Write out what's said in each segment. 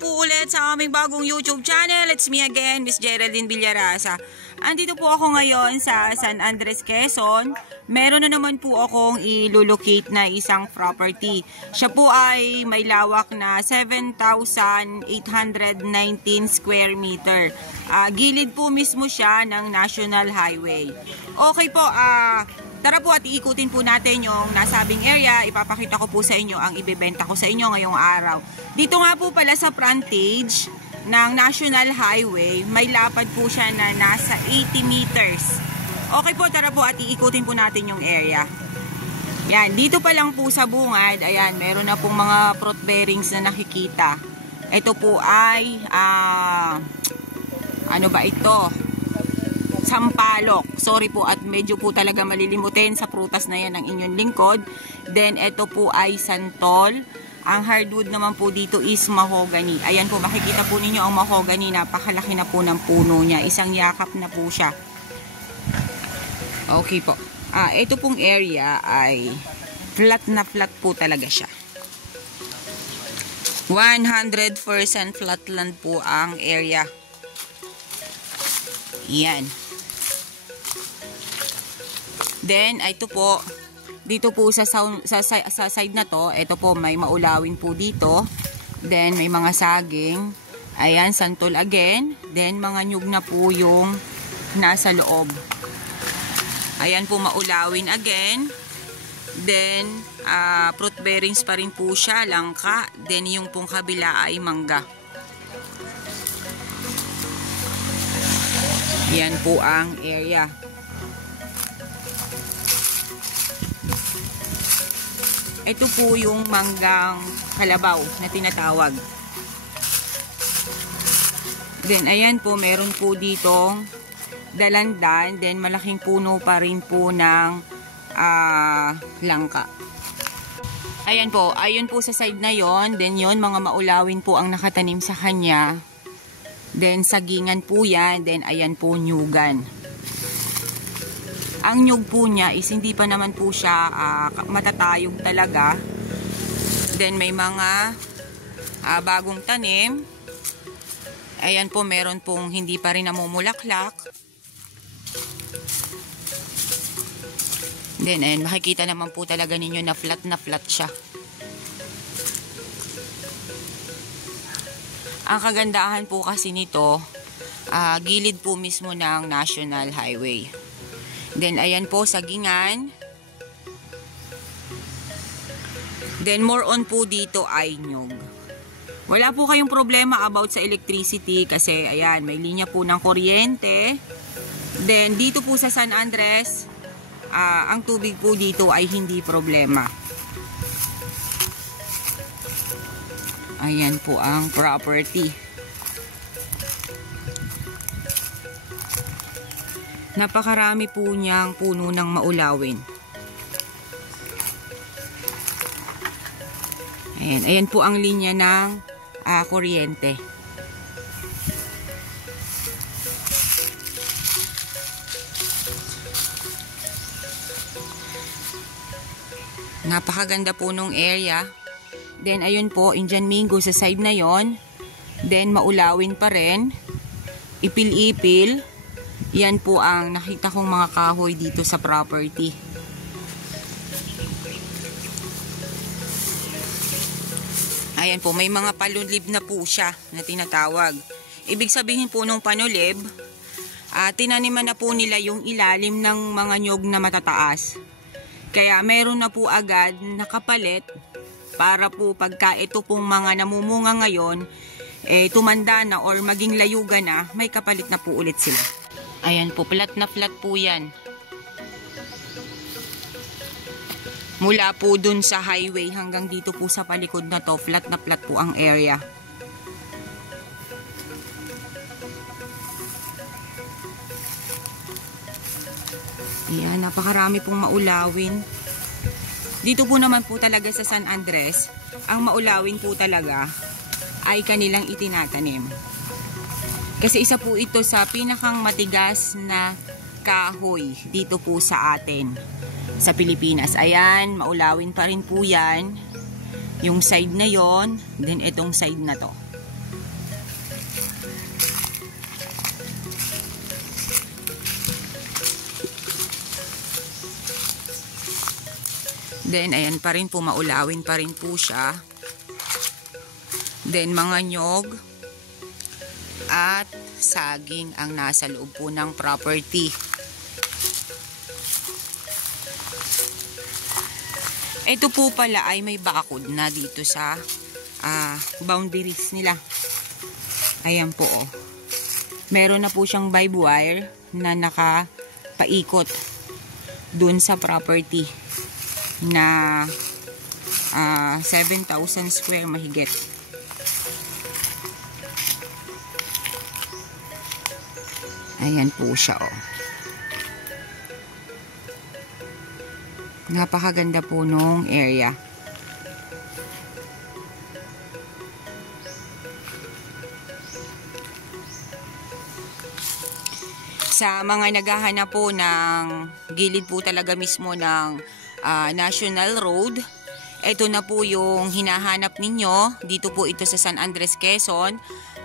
naman po ulit sa aming bagong YouTube channel. It's me again, Miss Geraldine Villarasa. Andito po ako ngayon sa San Andres, Quezon. Meron na naman po akong ilulocate na isang property. Siya po ay may lawak na 7,819 square meter. Gilid po mismo siya ng National Highway. Okay po, tara po at iikutin po natin yung nasabing area. Ipapakita ko po sa inyo ang ibebenta ko sa inyo ngayong araw. Dito nga po pala sa frontage ng National Highway, may lapad po siya na nasa 80 meters. Okay po, tara po at iikutin po natin yung area. Yan, dito pa lang po sa bungad, ayan, meron na pong mga fruit bearings na nakikita. Ito po ay, ano ba ito? Sampalok. Sorry po at medyo po talaga malilimutin sa prutas na yan ng inyong lingkod. Then ito po ay santol. Ang hardwood naman po dito is mahogany. Ayan po, makikita po ninyo ang mahogany. Napakalaki na po ng puno niya. Isang yakap na po siya. Okay po. Ito pong area ay flat na flat po talaga siya. 100% flatland po ang area. Yan. Then, ito po, dito po sa side na to, ito po may maulawin po dito. Then, may mga saging. Ayan, santol again. Then, mga nyug na po yung nasa loob. Ayan po, maulawin again. Then, fruit bearings pa rin po siya, langka. Then, yung pong kabila ay mangga. Yan po ang area. Ito po yung manggang kalabaw na tinatawag. Then, ayan po, meron po ditong dalandan. Then, malaking puno pa rin po ng langka. Ayan po, ayun po sa side na yon. Then, yon mga maulawin po ang nakatanim sa kanya. Then, sagingan po yan. Then, ayan po, nyugan. Ang nyug po niya is hindi pa naman po siya matatayog talaga. Then, may mga bagong tanim. Ayan po, meron pong hindi pa rin namumulaklak. Then, ayan, makikita naman po talaga ninyo na flat siya. Ang kagandahan po kasi nito, gilid po mismo ng National Highway. Then, ayan po, sagingan. Then, more on po dito ay nyug. Wala po kayong problema about sa electricity kasi, ayan, may linya po ng kuryente. Then, dito po sa San Andres, ang tubig po dito ay hindi problema. Ayan po ang property. Napakarami po niyang puno ng maulawin. Ayan, ayan po ang linya ng kuryente. Napakaganda po nung area. Then, ayun po, Indian mango sa side na yon. Then, maulawin pa rin. Ipil-ipil. Yan po ang nakita kong mga kahoy dito sa property. Ayan po, may mga panulib na po siya na tinatawag. Ibig sabihin po nung panulib, tinaniman na po nila yung ilalim ng mga nyog na matataas. Kaya meron na po agad nakapalit para po pagka ito pong mga namumunga ngayon, tumanda na or maging layugan na, may kapalit na po ulit sila. Ayan po, flat na flat po yan. Mula po dun sa highway hanggang dito po sa palikod na to, flat na flat po ang area. Ayan, napakarami pong maulawin. Dito po naman po talaga sa San Andres, ang maulawin po talaga ay kanilang itinatanim. Kasi isa po ito sa pinakang matigas na kahoy dito po sa atin sa Pilipinas. Ayan, maulawin pa rin po yan. Yung side na yon, then itong side na to. Then, ayan pa rin po, maulawin pa rin po siya. Then, mga nyog at saging ang nasa loob po ng property. Ito po pala ay may bakod na dito sa boundaries nila. Ayan po, oh. Meron na po siyang vibe wire na nakapaikot dun sa property na 7,000 square mahigit. Ayan po siya, oh. Napakaganda po nung area. Sa mga naghahanap po ng gilid po talaga mismo ng National Road, ito na po yung hinahanap ninyo. Dito po ito sa San Andres, Quezon.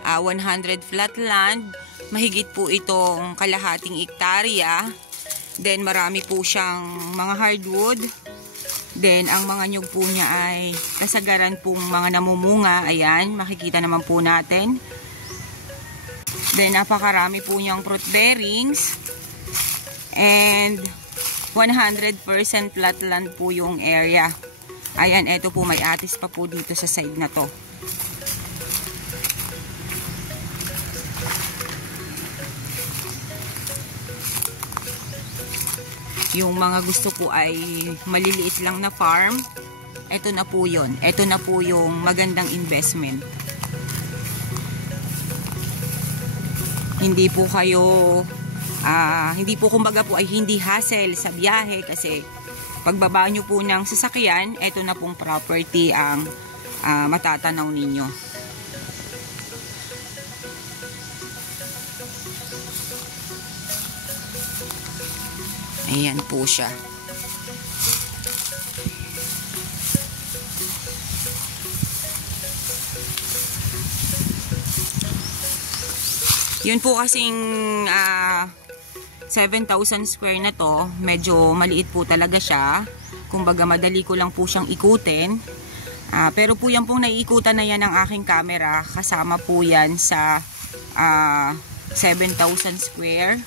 100 flat land. Mahigit po itong kalahating ektarya. Then marami po siyang mga hardwood. Then ang mga nyug po niya ay kasagaran pong mga namumunga. Ayan, makikita naman po natin. Then napakarami po niyang fruit bearings. And 100% flat land po yung area. Ayan, eto po, may atis pa po dito sa side na to. Yung mga gusto po ay maliliit lang na farm, eto na po yun. Eto na po yung magandang investment. Hindi po kayo, hindi po kumbaga po ay hindi hassle sa biyahe kasi pagbaba nyo po ng sasakyan, eto na pong property ang matatanaw ninyo. Ayan po siya. Yun po kasing 7,000 square na to, medyo maliit po talaga siya. Kumbaga madali ko lang po siyang ikutin. Pero po yan pong naiikutan na yan ng aking camera. Kasama po yan sa 7,000 square.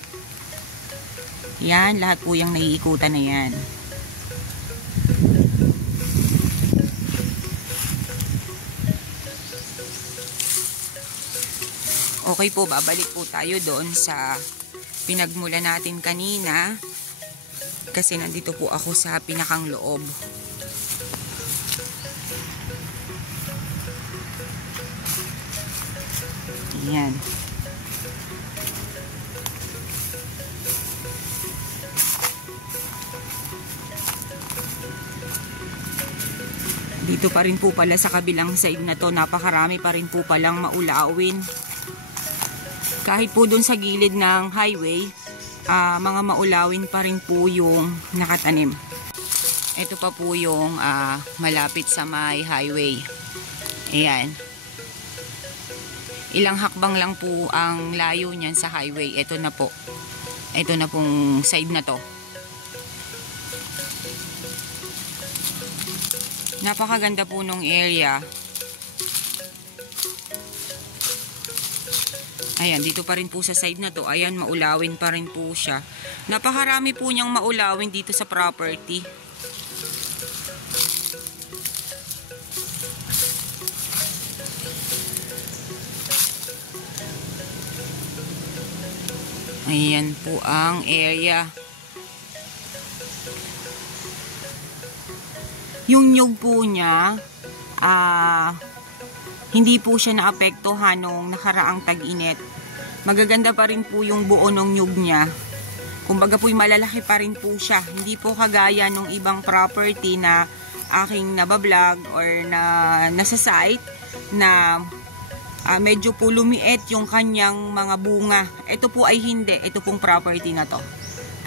Yan, lahat po yung naiikutan na yan. Okay po, babalik po tayo doon sa pinagmula natin kanina. Kasi nandito po ako sa pinakang loob. Yan. Dito pa rin po pala sa kabilang side na to, napakarami pa rin po palang maulawin. Kahit po dun sa gilid ng highway, mga maulawin pa rin po yung nakatanim. Ito pa po yung malapit sa may highway. Ayan. Ilang hakbang lang po ang layo niyan sa highway. Ito na po. Ito na pong side na to. Napakaganda po nung area. Ayan, dito pa rin po sa side na to. Ayan, maulawin pa rin po siya. Napakarami po niyang maulawin dito sa property. Ayan po ang area. Yung nyug po niya, hindi po siya naapektuhan nung nakaraang tag-init. Magaganda pa rin po yung buo ng nyug niya. Kumbaga po'y malalaki pa rin po siya. Hindi po kagaya nung ibang property na aking nabablog or na nasa site na medyo po lumiit yung kanyang mga bunga. Ito po ay hindi. Ito pong property na to.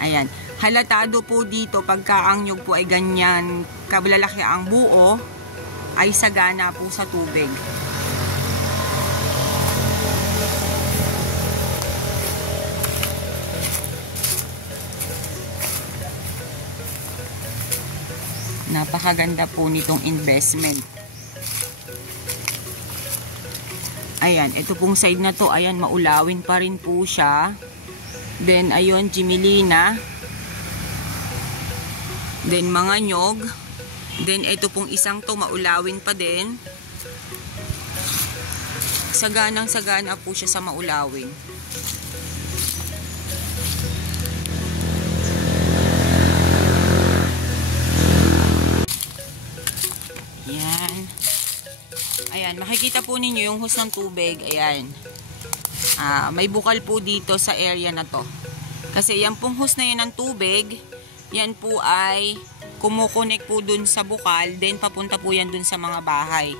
Ayan. Halatado po dito pagka ang nyug po ay ganyan kalalaki ang buo, ay sagana po sa tubig. Napakaganda po nitong investment. Ayan, ito pong side na to, ayan, maulawin pa rin po siya. Then, ayun, Jimelina. Then, mga nyog. Then, ito pong isang to, maulawin pa din. Saganang-sagana po siya sa maulawin. Ayan. Ayan, makikita po ninyo yung hose ng tubig. Ayan. May bukal po dito sa area na to. Kasi yan pong hose na yan ng tubig, yan po ay kumukonek po dun sa bukal, then papunta po yan dun sa mga bahay.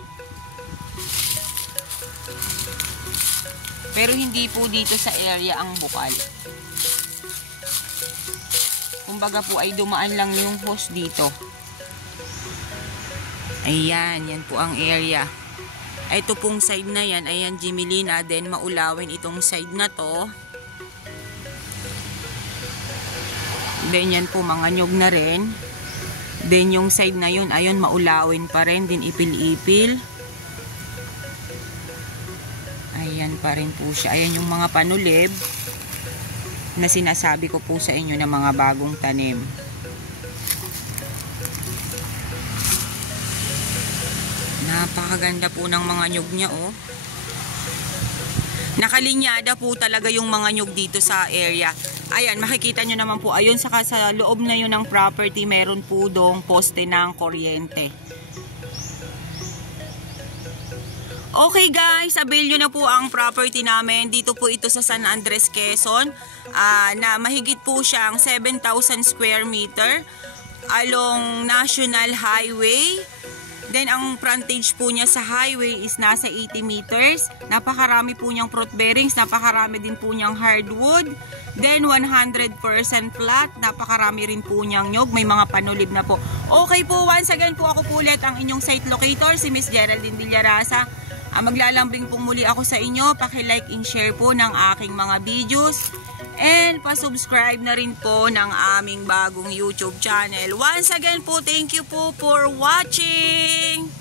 Pero hindi po dito sa area ang bukal. Kumbaga po ay dumaan lang yung hose dito. Ayan, yan po ang area. Ito pong side na yan, ayan, Jimelina, then maulawin itong side na to. Then yan po, mga nyog na rin. Then yung side na yun, ayun, maulawin pa rin, din ipil-ipil. Ayan pa rin po siya. Ayan yung mga panulib na sinasabi ko po sa inyo na mga bagong tanim. Napakaganda po ng mga nyug niya, oh. Nakalinyada po talaga yung mga nyug dito sa area. Ayan, makikita nyo naman po. Ayun, saka sa loob na yun ng property, meron po dong poste ng kuryente. Okay guys, avail nyo na po ang property namin. Dito po ito sa San Andres, Quezon. Na mahigit po siyang 7,000 square meter along National Highway. Then, ang frontage po niya sa highway is nasa 80 meters. Napakarami po niyang fruit bearings. Napakarami din po niyang hardwood. Then, 100% flat. Napakarami rin po niyang nyog. May mga panulib na po. Okay po, once again po ako po ulit ang inyong site locator, si Miss Geraldine Villarasa. Maglalambing po muli ako sa inyo. Paki-like and share po ng aking mga videos. And pa-subscribe na rin po ng aming bagong YouTube channel. Once again po, thank you po for watching!